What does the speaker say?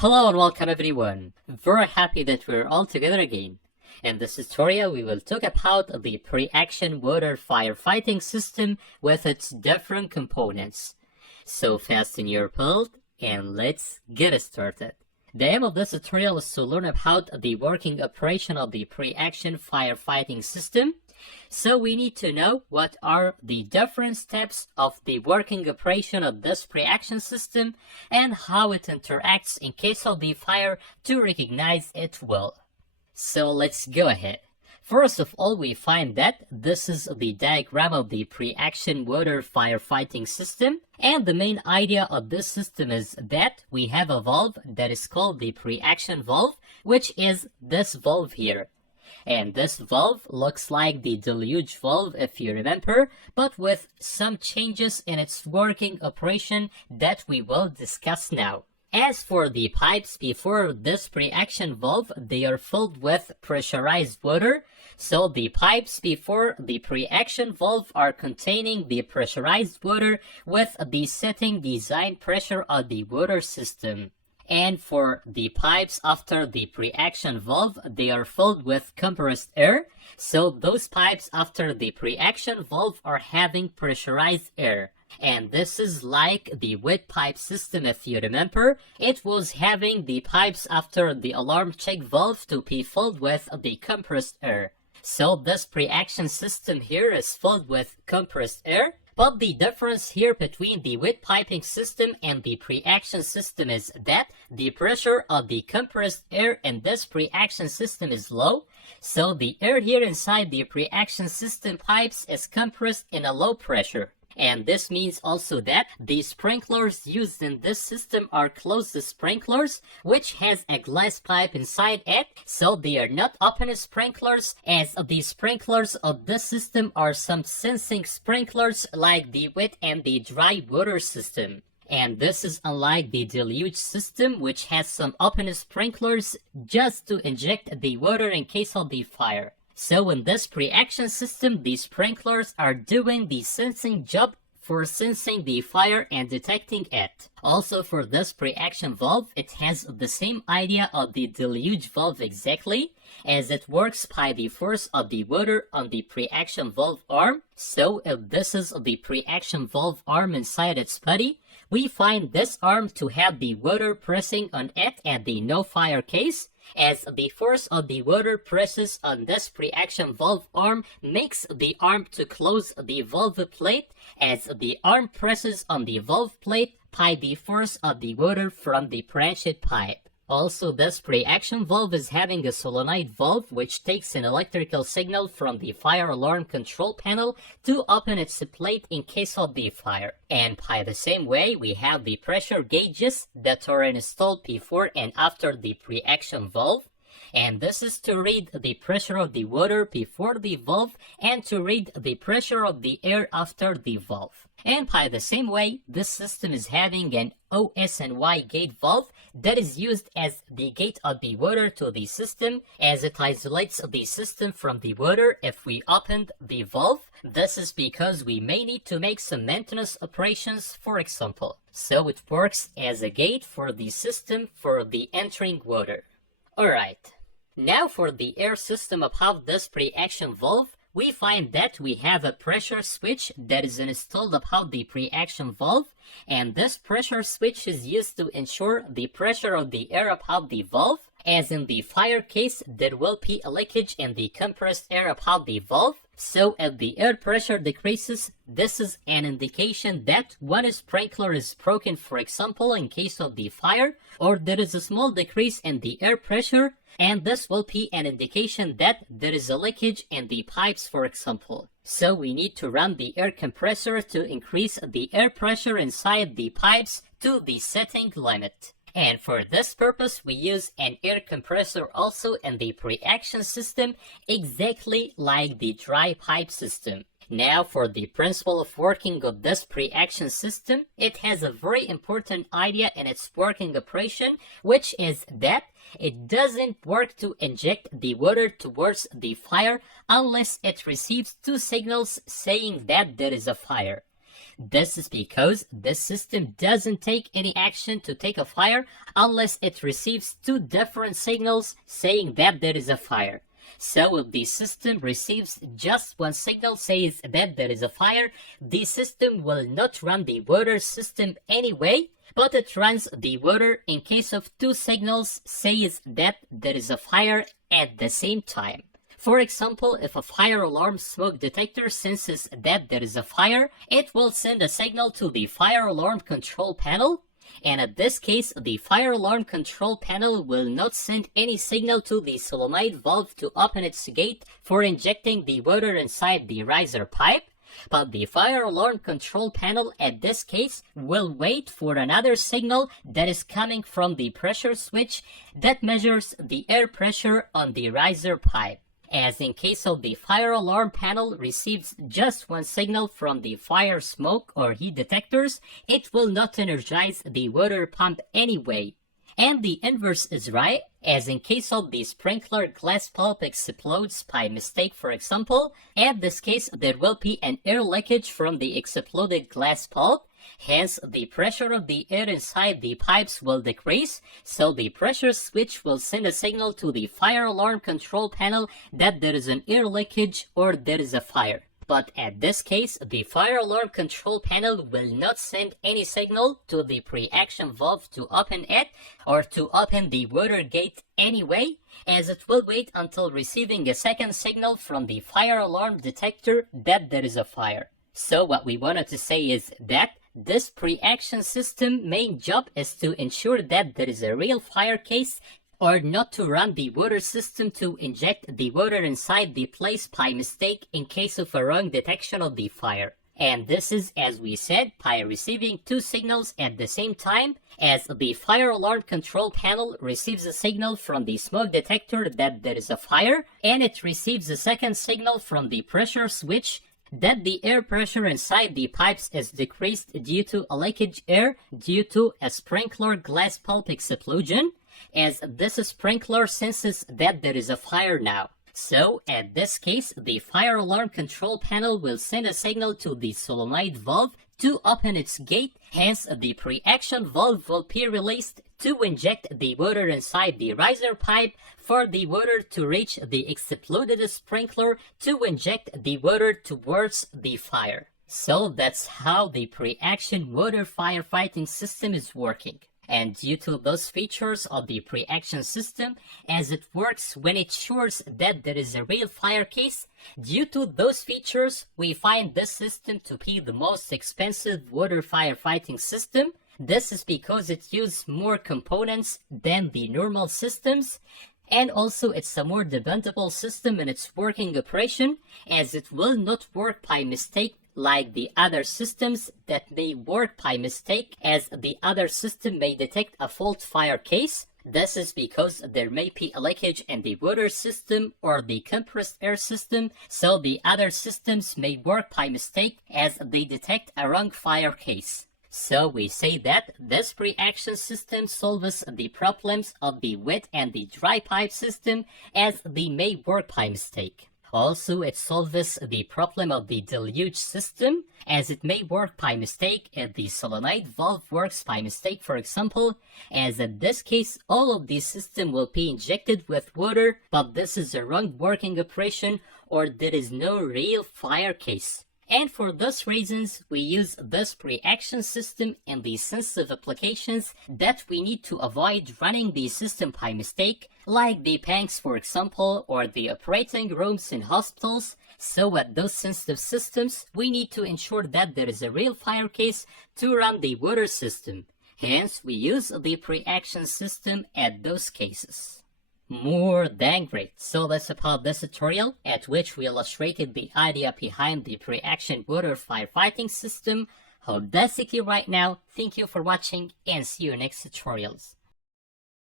Hello and welcome everyone. Very happy that we're all together again. In this tutorial, we will talk about the pre-action water firefighting system with its different components. So fasten your belt and let's get started. The aim of this tutorial is to learn about the working operation of the pre-action firefighting system. So we need to know what are the different steps of the working operation of this pre-action system and how it interacts in case of the fire to recognize it well. So let's go ahead. First of all, we find that this is the diagram of the pre-action water firefighting system, and the main idea of this system is that we have a valve that is called the pre-action valve, which is this valve here. And this valve looks like the Deluge valve if you remember, but with some changes in its working operation that we will discuss now. As for the pipes before this pre-action valve, they are filled with pressurized water. So the pipes before the pre-action valve are containing the pressurized water with the setting design pressure of the water system. And for the pipes after the pre-action valve, they are filled with compressed air. So those pipes after the pre-action valve are having pressurized air. And this is like the wet pipe system if you remember. It was having the pipes after the alarm check valve to be filled with the compressed air. So this pre-action system here is filled with compressed air. But the difference here between the wet piping system and the pre-action system is that the pressure of the compressed air in this pre-action system is low. So the air here inside the pre-action system pipes is compressed in a low pressure. And this means also that the sprinklers used in this system are closed sprinklers, which has a glass pipe inside it, so they are not open sprinklers, as the sprinklers of this system are some sensing sprinklers like the wet and the dry water system. And this is unlike the Deluge system, which has some open sprinklers just to inject the water in case of the fire. So in this pre-action system, the sprinklers are doing the sensing job for sensing the fire and detecting it. Also for this pre-action valve, it has the same idea of the Deluge valve exactly, as it works by the force of the water on the pre-action valve arm. So if this is the pre-action valve arm inside its body, we find this arm to have the water pressing on it at the no fire case, as the force of the water presses on this pre-action valve arm makes the arm to close the valve plate, as the arm presses on the valve plate by the force of the water from the branched pipe. Also, this pre-action valve is having a solenoid valve which takes an electrical signal from the fire alarm control panel to open its plate in case of the fire. And by the same way, we have the pressure gauges that are installed before and after the pre-action valve. And this is to read the pressure of the water before the valve and to read the pressure of the air after the valve. And by the same way, this system is having an OS&Y gate valve that is used as the gate of the water to the system, as it isolates the system from the water if we opened the valve. This is because we may need to make some maintenance operations, for example. So it works as a gate for the system for the entering water. Alright, now for the air system above this pre-action valve, we find that we have a pressure switch that is installed above the pre-action valve, and this pressure switch is used to ensure the pressure of the air above the valve, as in the fire case there will be a leakage in the compressed air above the valve. So if the air pressure decreases, this is an indication that one sprinkler is broken, for example, in case of the fire, or there is a small decrease in the air pressure, and this will be an indication that there is a leakage in the pipes, for example. So we need to run the air compressor to increase the air pressure inside the pipes to the setting limit. And for this purpose, we use an air compressor also in the pre-action system, exactly like the dry pipe system. Now for the principle of working of this pre-action system, it has a very important idea in its working operation, which is that it doesn't work to inject the water towards the fire unless it receives two signals saying that there is a fire. This is because this system doesn't take any action to take a fire unless it receives two different signals saying that there is a fire. So if the system receives just one signal says that there is a fire, the system will not run the water system anyway, but it runs the water in case of two signals says that there is a fire at the same time. For example, if a fire alarm smoke detector senses that there is a fire, it will send a signal to the fire alarm control panel. And in this case, the fire alarm control panel will not send any signal to the solenoid valve to open its gate for injecting the water inside the riser pipe. But the fire alarm control panel at this case will wait for another signal that is coming from the pressure switch that measures the air pressure on the riser pipe. As in case of the fire alarm panel receives just one signal from the fire smoke or heat detectors, it will not energize the water pump anyway. And the inverse is right, as in case of the sprinkler glass pulp explodes by mistake, for example. In this case, there will be an air leakage from the exploded glass pulp. Hence, the pressure of the air inside the pipes will decrease, so the pressure switch will send a signal to the fire alarm control panel that there is an air leakage or there is a fire. But at this case, the fire alarm control panel will not send any signal to the pre-action valve to open it or to open the water gate anyway, as it will wait until receiving a second signal from the fire alarm detector that there is a fire. So what we wanted to say is that this pre-action system main job is to ensure that there is a real fire case or not to run the water system to inject the water inside the place by mistake in case of a wrong detection of the fire. And this is, as we said, by receiving two signals at the same time, as the fire alarm control panel receives a signal from the smoke detector that there is a fire, and it receives a second signal from the pressure switch that the air pressure inside the pipes is decreased due to a leakage air due to a sprinkler glass pulp explosion, as this sprinkler senses that there is a fire now. So, in this case, the fire alarm control panel will send a signal to the solenoid valve to open its gate, hence the pre-action valve will be released to inject the water inside the riser pipe for the water to reach the exploded sprinkler to inject the water towards the fire. So that's how the pre-action water firefighting system is working. And due to those features of the pre-action system, as it works when it ensures that there is a real fire case, due to those features, we find this system to be the most expensive water firefighting system. This is because it uses more components than the normal systems, and also it's a more dependable system in its working operation, as it will not work by mistake like the other systems that may work by mistake, as the other system may detect a fault fire case. This is because there may be a leakage in the water system or the compressed air system, so the other systems may work by mistake as they detect a wrong fire case. So we say that this pre-action system solves the problems of the wet and the dry pipe system as they may work by mistake. Also, it solves the problem of the deluge system, as it may work by mistake if the solenoid valve works by mistake, for example, as in this case all of the system will be injected with water, but this is a wrong working operation or there is no real fire case. And for those reasons, we use this pre-action system in the sensitive applications that we need to avoid running the system by mistake, like the banks, for example, or the operating rooms in hospitals. So at those sensitive systems, we need to ensure that there is a real fire case to run the water system. Hence, we use the pre-action system at those cases. More than great. So that's about this tutorial, at which we illustrated the idea behind the pre-action water firefighting system. Hope that's it right now. Thank you for watching and see you next tutorials.